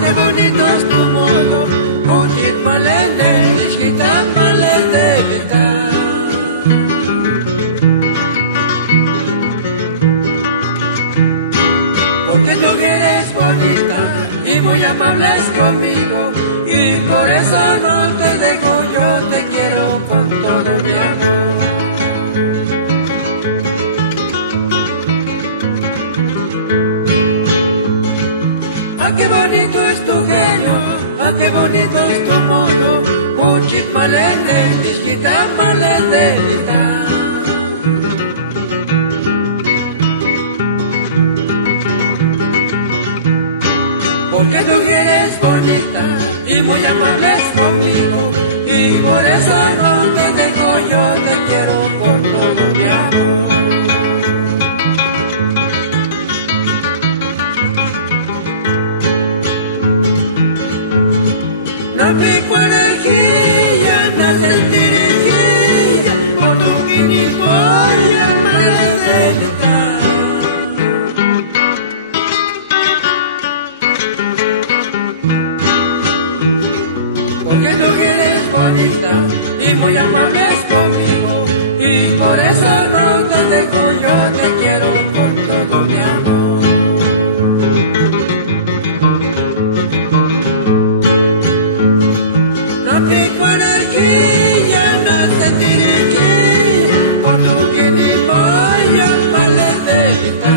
qué bonito es tu modo, muchit malende, chiquita malende, porque tú eres bonita y muy amable conmigo, y por eso no te dejo, yo te quiero con todo mi amor. Qué bonito es tu genio, qué bonito es tu modo, muchit malende, chiquita malenderita. Porque tú eres bonita y muy amable conmigo, y por eso no te dejo, yo te quiero con todo mi amor. No te cuerejilla, no sentirejilla, por tu quinipolla maledita. Porque tú eres bonita y muy amable conmigo, y por eso no te dejo, yo te quiero con todo mi amor. No te cuerejilla, no sentirejilla, por tu quinipolla maledita.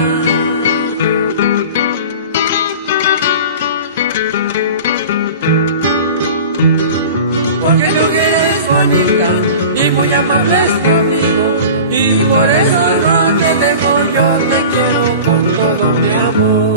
Porque tú eres bonita y muy amable conmigo, y por eso no te dejo, yo te quiero con todo mi amor.